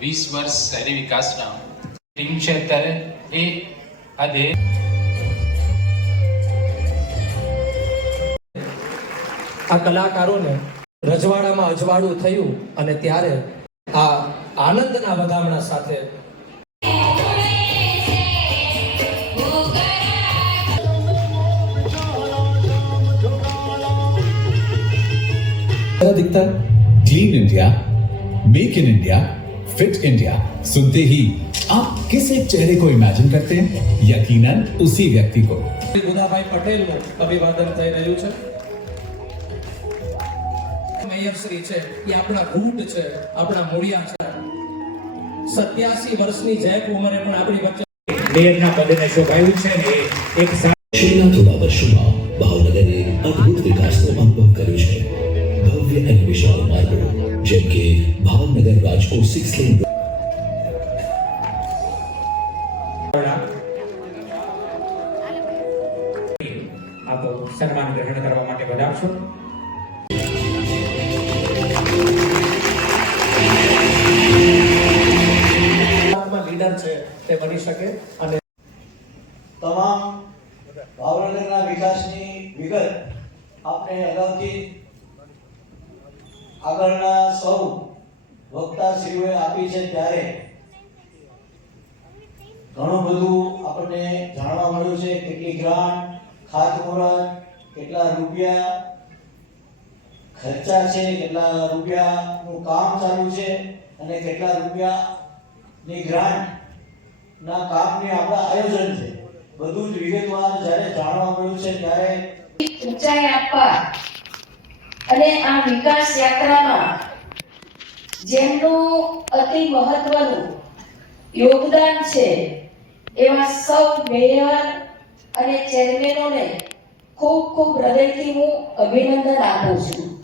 20 વર્ષ શહેરી વિકાસના ટીમ છે અત્યારે એ આ ધ્યેય આ કલાકારોને રજવાડામાં અજવાળું થયું અને ત્યારે આ આનંદના વધામણા સાથે दिखता clean India, make in India, fit India सुनते ही आप किस एक चेहरे को इमेजिन करते हैं? यकीनन उसी व्यक्ति को। ગુનાભાઈ પટેલનું અભિવાદન થઈ રહ્યું છે। મેયર શ્રી છે એ આપણા રૂટ છે, આપણા મૂળિયા છે। 87 વર્ષની જૈક ઉંમરે પણ આપણી વચ્ચે મેયરના પદને શોભાયું છે ને એક છેલ્લા થોડા વર્ષોમાં ભાવનગરે અદ્ભુત વિકાસનો અનુભવ કર્યો છે। ભવ્ય અને વિશાળ માર્ગો જેમ કે ભાવનગર રાજકોટ 6 લેન આપ સન્માન ગ્રહણ કરવા માટે વધાવશો। લીડર છે તે બની શકે અને તમામ ભાવનગરના વિકાસની વિગત આપણે અગાઉથી આગળના સૌ વક્તાશ્રીઓએ આપી છે ત્યારે ઘણું બધું આપણને જાણવા મળ્યું છે। કેટલી ગ્રાન્ટ, ખાતમુહૂર્ત, કેટલા રૂપિયા ખર્ચા છે, કેટલા રૂપિયાનું કામ ચાલુ છે અને કેટલા રૂપિયાની ગ્રાન્ટના કામની આપણા આયોજન છે। બધું જ વિગતવાર જ્યારે જાણવા મળ્યું છે ત્યારે ઊંચાઈ આપવા અને આ વિકાસ યાત્રામાં જેમનું અતિ મહત્વનું યોગદાન છે એવા સૌ મેયર અને ચેરમેનોને ખૂબ ખૂબ હૃદયથી હું અભિનંદન આપું છું।